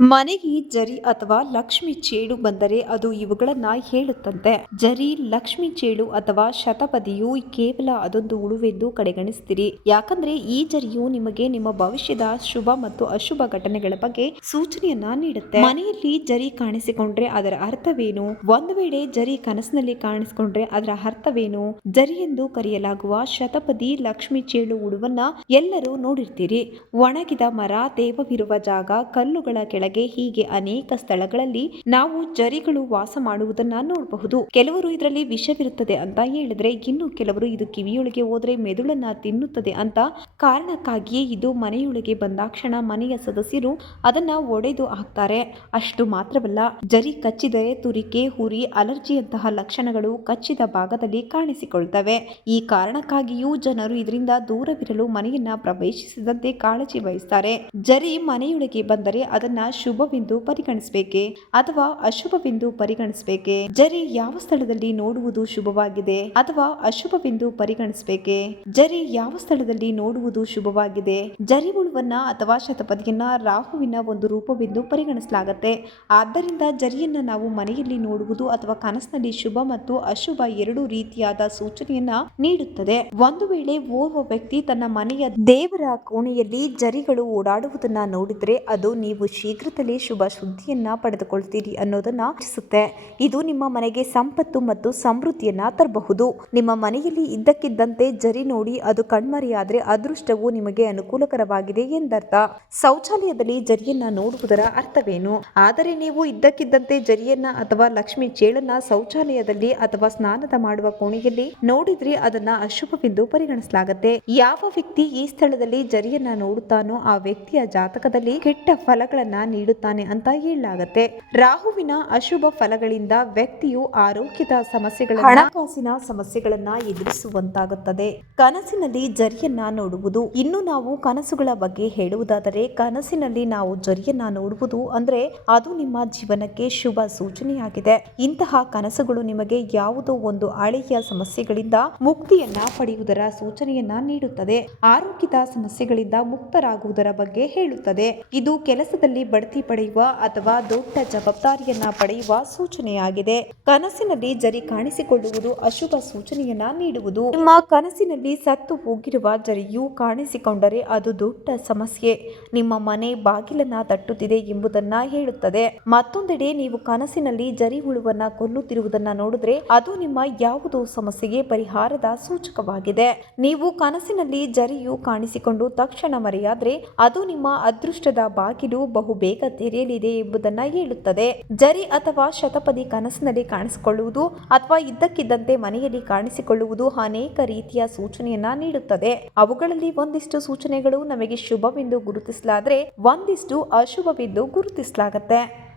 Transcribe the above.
ಮನೆಗೆ ಜರಿ ಅಥವಾ ಲಕ್ಷ್ಮಿ ಚೇಳು ಬಂದರೆ ಅದು ಇವುಗಳನ್ನ ಹೇಳುತ್ತಂತೆ. ಜರಿ, ಲಕ್ಷ್ಮಿ ಚೇಳು ಅಥವಾ ಶತಪದಿಯು ಕೇವಲ ಅದೊಂದು ಉಳುವೆಂದು ಕಡೆಗಣಿಸ್ತೀರಿ. ಯಾಕಂದ್ರೆ ಈ ಜರಿಯು ನಿಮಗೆ ನಿಮ್ಮ ಭವಿಷ್ಯದ ಶುಭ ಮತ್ತು ಅಶುಭ ಘಟನೆಗಳ ಬಗ್ಗೆ ಸೂಚನೆಯನ್ನ ನೀಡುತ್ತೆ. ಮನೆಯಲ್ಲಿ ಜರಿ ಕಾಣಿಸಿಕೊಂಡ್ರೆ ಅದರ ಅರ್ಥವೇನು? ಒಂದು ವೇಳೆ ಜರಿ ಕನಸಿನಲ್ಲಿ ಕಾಣಿಸಿಕೊಂಡ್ರೆ ಅದರ ಅರ್ಥವೇನು? ಜರಿ ಎಂದು ಕರೆಯಲಾಗುವ ಶತಪದಿ, ಲಕ್ಷ್ಮಿ ಚೇಳು ಉಳುವನ್ನ ಎಲ್ಲರೂ ನೋಡಿರ್ತೀರಿ. ಒಣಗಿದ ಮರ ದೇವವಿರುವ ಜಾಗ, ಕಲ್ಲುಗಳ ಕೆಳಗೆ ಹೀಗೆ ಅನೇಕ ಸ್ಥಳಗಳಲ್ಲಿ ನಾವು ಜರಿಗಳು ವಾಸ ಮಾಡುವುದನ್ನ ನೋಡಬಹುದು. ಕೆಲವರು ಇದರಲ್ಲಿ ವಿಷವಿರುತ್ತದೆ ಅಂತ ಹೇಳಿದ್ರೆ ಇನ್ನು ಕೆಲವರು ಇದು ಕಿವಿಯೊಳಗೆ ಹೋದ್ರೆ ಮೆದುಳನ್ನ ತಿನ್ನುತ್ತದೆ ಅಂತ ಕಾರಣಕ್ಕಾಗಿಯೇ ಇದು ಮನೆಯೊಳಗೆ ಬಂದಾಕ್ಷಣ ಮನೆಯ ಸದಸ್ಯರು ಅದನ್ನ ಒಡೆದು ಹಾಕ್ತಾರೆ. ಅಷ್ಟು ಮಾತ್ರವಲ್ಲ, ಜರಿ ಕಚ್ಚಿದರೆ ತುರಿಕೆ, ಹುರಿ, ಅಲರ್ಜಿಯಂತಹ ಲಕ್ಷಣಗಳು ಕಚ್ಚಿದ ಭಾಗದಲ್ಲಿ ಕಾಣಿಸಿಕೊಳ್ತವೆ. ಈ ಕಾರಣಕ್ಕಾಗಿಯೂ ಜನರು ಇದರಿಂದ ದೂರವಿರಲು ಮನೆಯನ್ನ ಪ್ರವೇಶಿಸದಂತೆ ಕಾಳಜಿ ವಹಿಸ್ತಾರೆ. ಜರಿ ಮನೆಯೊಳಗೆ ಬಂದರೆ ಅದನ್ನ ಶುಭವೆಂದು ಪರಿಗಣಿಸಬೇಕೆ ಅಥವಾ ಅಶುಭವೆಂದು ಪರಿಗಣಿಸಬೇಕೆ? ಜರಿ ಯಾವ ಸ್ಥಳದಲ್ಲಿ ನೋಡುವುದು ಶುಭವಾಗಿದೆ ಅಥವಾ ಅಶುಭವೆಂದು ಪರಿಗಣಿಸಬೇಕೆ? ಜರಿ ಯಾವ ಸ್ಥಳದಲ್ಲಿ ನೋಡುವುದು ಶುಭವಾಗಿದೆ? ಜರಿ ಉಳುವನ್ನ ಅಥವಾ ಶತಪದಿಯನ್ನ ರಾಹುವಿನ ಒಂದು ರೂಪವೆಂದು ಪರಿಗಣಿಸಲಾಗುತ್ತೆ. ಆದ್ದರಿಂದ ಜರಿಯನ್ನ ನಾವು ಮನೆಯಲ್ಲಿ ನೋಡುವುದು ಅಥವಾ ಕನಸಿನಲ್ಲಿ ಶುಭ ಮತ್ತು ಅಶುಭ ಎರಡು ರೀತಿಯಾದ ಸೂಚನೆಯನ್ನ ನೀಡುತ್ತದೆ. ಒಂದು ವೇಳೆ ಓರ್ವ ವ್ಯಕ್ತಿ ತನ್ನ ಮನೆಯ ದೇವರ ಕೋಣೆಯಲ್ಲಿ ಜರಿಗಳು ಓಡಾಡುವುದನ್ನ ನೋಡಿದ್ರೆ ಅದು ನೀವು ಶೀಘ್ರದಲ್ಲೇ ಶುಭ ಸುದ್ದಿಯನ್ನ ಪಡೆದುಕೊಳ್ತೀರಿ ಅನ್ನೋದನ್ನ ಸೂಚಿಸುತ್ತೆ ಇದು ನಿಮ್ಮ ಮನೆಗೆ ಸಂಪತ್ತು ಮತ್ತು ಸಮೃದ್ಧಿಯನ್ನ ತರಬಹುದು. ನಿಮ್ಮ ಮನೆಯಲ್ಲಿ ಇದ್ದಕ್ಕಿದ್ದಂತೆ ಜರಿ ನೋಡಿ ಅದು ಕಣ್ಮರೆಯಾದ್ರೆ ಅದೃಷ್ಟವು ನಿಮಗೆ ಅನುಕೂಲಕರವಾಗಿದೆ ಎಂದರ್ಥ. ಶೌಚಾಲಯದಲ್ಲಿ ಜರಿಯನ್ನ ನೋಡುವುದರ ಅರ್ಥವೇನು? ಆದರೆ ನೀವು ಇದ್ದಕ್ಕಿದ್ದಂತೆ ಜರಿಯನ್ನ ಅಥವಾ ಲಕ್ಷ್ಮಿ ಚೇಳನ್ನ ಶೌಚಾಲಯದಲ್ಲಿ ಅಥವಾ ಸ್ನಾನದ ಮಾಡುವ ಕೋಣೆಯಲ್ಲಿ ನೋಡಿದ್ರೆ ಅದನ್ನ ಅಶುಭವೆಂದು ಪರಿಗಣಿಸಲಾಗುತ್ತೆ. ಯಾವ ವ್ಯಕ್ತಿ ಈ ಸ್ಥಳದಲ್ಲಿ ಜರಿಯನ್ನ ನೋಡುತ್ತಾನೋ ಆ ವ್ಯಕ್ತಿಯ ಜಾತಕದಲ್ಲಿ ಕೆಟ್ಟ ಫಲಗಳನ್ನ ನೀಡುತ್ತಾನೆ ಅಂತ ಹೇಳಲಾಗತ್ತೆ. ರಾಹುವಿನ ಅಶುಭ ಫಲಗಳಿಂದ ವ್ಯಕ್ತಿಯು ಆರೋಗ್ಯದ ಸಮಸ್ಯೆಗಳ ಹಣಕಾಸಿನ ಸಮಸ್ಯೆಗಳನ್ನ ಎದುರಿಸುವಂತಾಗುತ್ತದೆ. ಕನಸಿನಲ್ಲಿ ಜರಿಯನ್ನ ನೋಡುವುದು. ಇನ್ನು ನಾವು ಕನಸುಗಳ ಬಗ್ಗೆ ಹೇಳುವುದಾದರೆ ಕನಸಿನಲ್ಲಿ ನಾವು ಜರಿಯನ್ನ ನೋಡುವುದು ಅಂದ್ರೆ ಅದು ನಿಮ್ಮ ಜೀವನಕ್ಕೆ ಶುಭ ಸೂಚನೆಯಾಗಿದೆ. ಇಂತಹ ಕನಸುಗಳು ನಿಮಗೆ ಯಾವುದೋ ಒಂದು ಹಳೆಯ ಸಮಸ್ಯೆಗಳಿಂದ ಮುಕ್ತಿಯನ್ನ ಪಡೆಯುವುದರ ಸೂಚನೆಯನ್ನ ನೀಡುತ್ತದೆ. ಆರೋಗ್ಯದ ಸಮಸ್ಯೆಗಳಿಂದ ಮುಕ್ತರಾಗುವುದರ ಬಗ್ಗೆ ಹೇಳುತ್ತದೆ. ಇದು ಕೆಲಸದಲ್ಲಿ ಬಡ್ತಿ ಪಡೆಯುವ ಅಥವಾ ದೊಡ್ಡ ಜವಾಬ್ದಾರಿಯನ್ನ ಪಡೆಯುವ ಸೂಚನೆಯಾಗಿದೆ. ಕನಸಿನಲ್ಲಿ ಜರಿ ಕಾಣಿಸಿಕೊಳ್ಳುವುದು ಅಶುಭ ಸೂಚನೆಯನ್ನ ನೀಡುವುದು. ನಿಮ್ಮ ಕನಸಿನಲ್ಲಿ ಸತ್ತು ಹೋಗಿರುವ ಜರಿಯು ಕಾಣಿಸಿಕೊಂಡರೆ ಅದು ದೊಡ್ಡ ಸಮಸ್ಯೆ. ನಿಮ್ಮ ಮನೆ ಬಾಗಿಲನ್ನ ತಟ್ಟುತ್ತಿದೆ ಎಂಬುದನ್ನ ಹೇಳುತ್ತದೆ. ಮತ್ತೊಂದೆಡೆ ನೀವು ಕನಸಿನಲ್ಲಿ ಜರಿ ಹುಳುವನ್ನ ಕೊಲ್ಲುತ್ತಿರುವುದನ್ನ ನೋಡಿದ್ರೆ ಅದು ನಿಮ್ಮ ಯಾವುದೋ ಸಮಸ್ಯೆಗೆ ಪರಿಹಾರದ ಸೂಚಕವಾಗಿದೆ. ನೀವು ಕನಸಿನಲ್ಲಿ ಜರಿಯು ಕಾಣಿಸಿಕೊಂಡು ತಕ್ಷಣ ಮರೆಯಾದ್ರೆ ಅದು ನಿಮ್ಮ ಅದೃಷ್ಟದ ಬಾಗಿಲು ಬಹು ಬೇಗ ತೆರೆಯಲಿದೆ ಎಂಬುದನ್ನ ಹೇಳುತ್ತದೆ. ಜರಿ ಅಥವಾ ಶತಪದಿ ಕನಸಿನಲ್ಲಿ ಕಾಣಿಸಿಕೊಳ್ಳುವುದು ಅಥವಾ ಇದ್ದಕ್ಕಿದ್ದಂತೆ ಮನೆಯಲ್ಲಿ ಕಾಣಿಸಿಕೊಳ್ಳುವುದು ಅನೇಕ ರೀತಿಯ ಸೂಚನೆಯನ್ನ ನೀಡುತ್ತದೆ. ಅವುಗಳಲ್ಲಿ ಒಂದಿಷ್ಟು ಸೂಚನೆಗಳು ನಮಗೆ ಶುಭವೆಂದು ಗುರುತಿಸಲಾದ್ರೆ, ಒಂದಿಷ್ಟು ಅಶುಭವೆಂದು ಗುರುತಿಸಲಾಗತ್ತೆ.